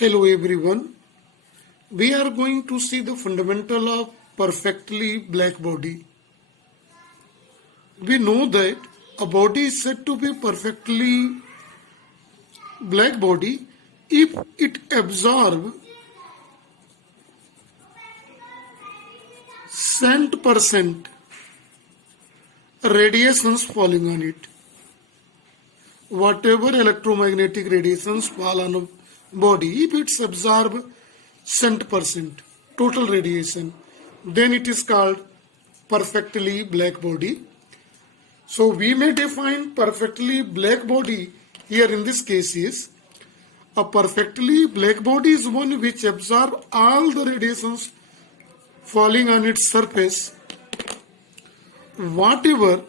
Hello everyone. We are going to see the fundamental of perfectly black body. We know that a body is said to be perfectly black body if it absorbs 100% radiations falling on it. Whatever electromagnetic radiations fall on a body, if it's absorbed 100% total radiation, then it is called perfectly black body. So we may define perfectly black body here in this case is a perfectly black body is one which absorbs all the radiations falling on its surface, whatever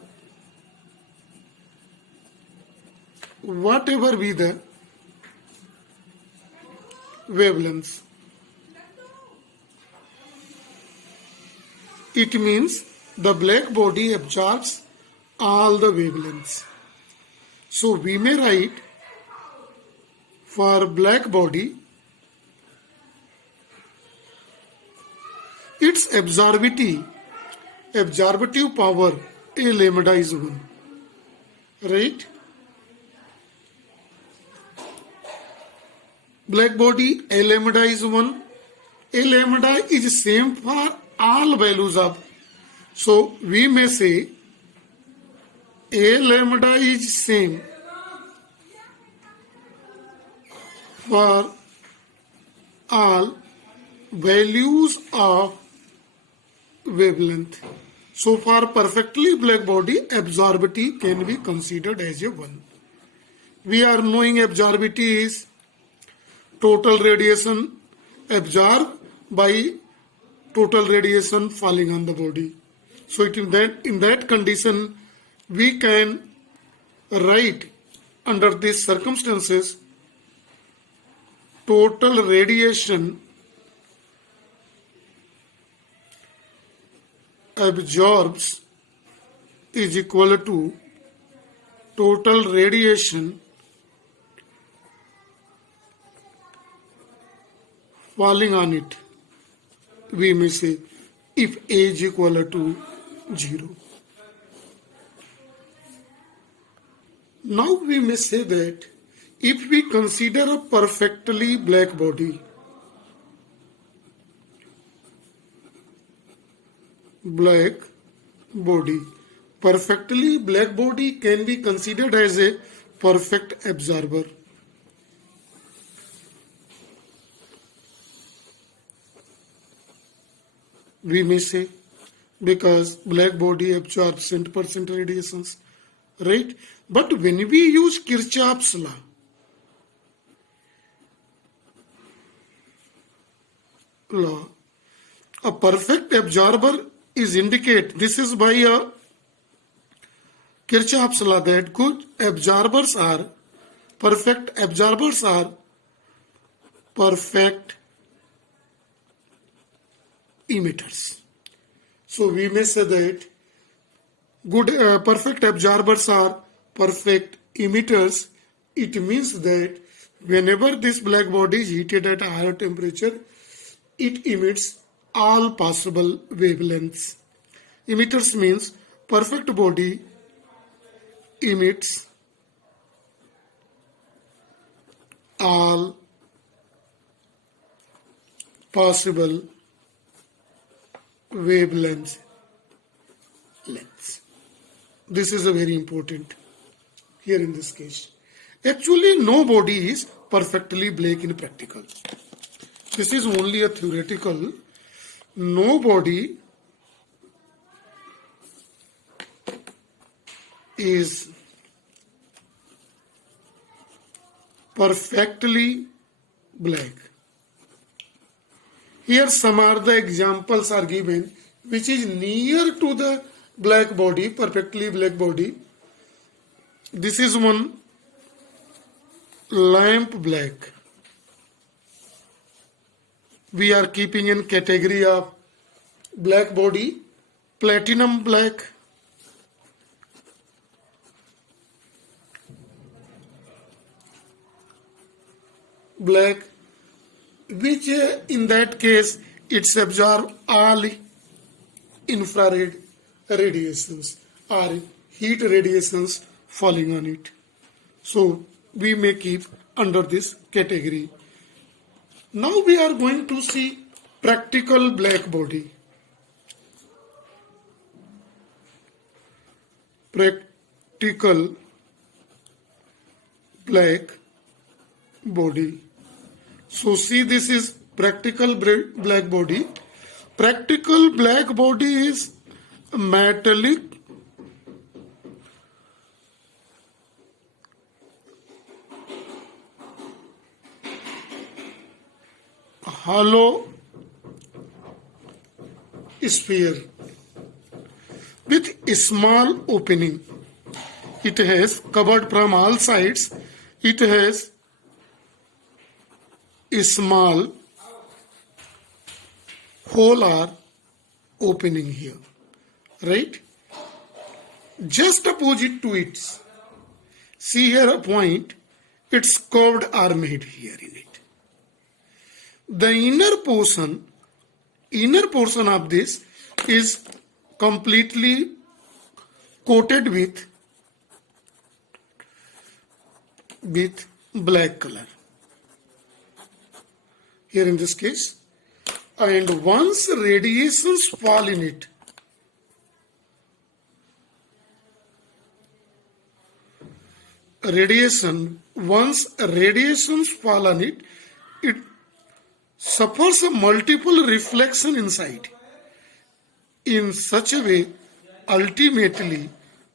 be the wavelengths. It means the black body absorbs all the wavelengths. So we may write for black body its absorptive power A lambda is 1. Right? Black body A lambda is 1. A lambda is same for all values of. So we may say A lambda is same for all values of wavelength. So for perfectly black body, absorptivity can be considered as a 1. We are knowing absorptivity is total radiation absorbed by total radiation falling on the body. So in that condition, we can write under these circumstances total radiation absorbs is equal to total radiation falling on it. We may say if A is equal to 0. Now we may say that if we consider a perfectly black body, perfectly black body can be considered as a perfect absorber. We may say because black body absorbs 100% radiations, right? But when we use Kirchhoff's law, a perfect absorber is indicate, this is by a Kirchhoff's law that perfect absorbers are perfect emitters. So we may say that perfect absorbers are perfect emitters. It means that whenever this black body is heated at a higher temperature, it emits all possible wavelengths. Emitters means perfect body emits all possible wavelengths. This is a very important here in this case. Actually, no body is perfectly black in practical. This is only a theoretical. No body is perfectly black. Here some are the examples are given which is near to the black body, perfectly black body. This is one lamp black. We are keeping in category of black body, platinum black, black, which in that case it's absorb all infrared radiations or heat radiations falling on it. So we may keep under this category. Now we are going to see practical black body. Practical black body. So see, this is practical black body. Practical black body is metallic hollow sphere with a small opening. It has covered from all sides. It has a small hole or opening here, right? Just opposite to it, see here a point, its curved are made here in it. The inner portion of this is completely coated with black color here in this case, and once radiations fall in it, once radiations fall on it, it suffers a multiple reflection inside in such a way ultimately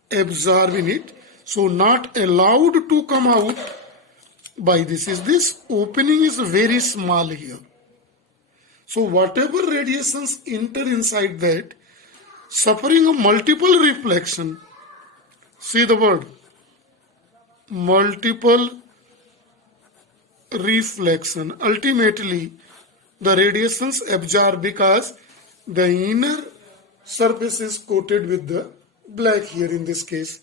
absorbing it, so not allowed to come out by this. Is this opening is very small here. So whatever radiations enter inside that, suffering a multiple reflection, see the word multiple reflection, ultimately the radiations absorb because the inner surface is coated with the black here in this case.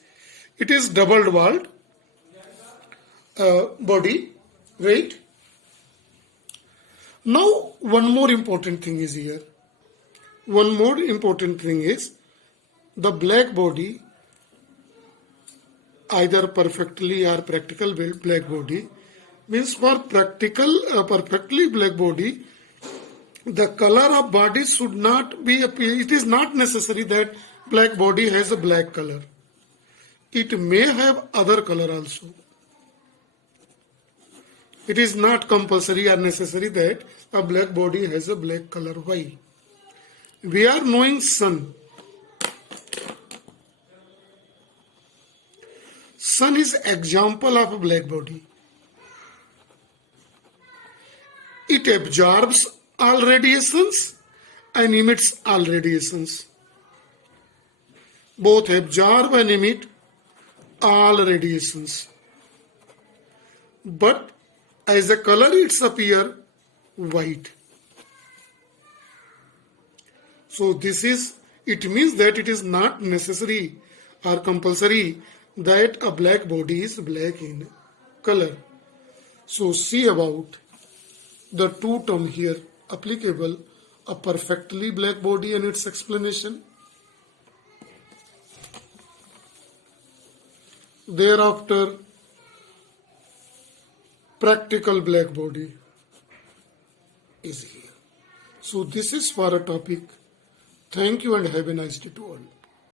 It is double walled body, right? Now one more important thing is here. One more important thing is the black body, either perfectly or practical black body, means for perfectly black body, the color of body should not be, it is not necessary that black body has a black color. It may have other color also. It is not compulsory or necessary that a black body has a black color. Why? We are knowing sun. Sun is example of a black body. It absorbs all radiations and emits all radiations. Both absorb and emit all radiations. But as a color it's appear white. So it means that it is not necessary or compulsory that a black body is black in color. So see about the two terms here applicable, a perfectly black body and its explanation. Thereafter, practical black body is here. So this is for a topic. Thank you and have a nice day to all.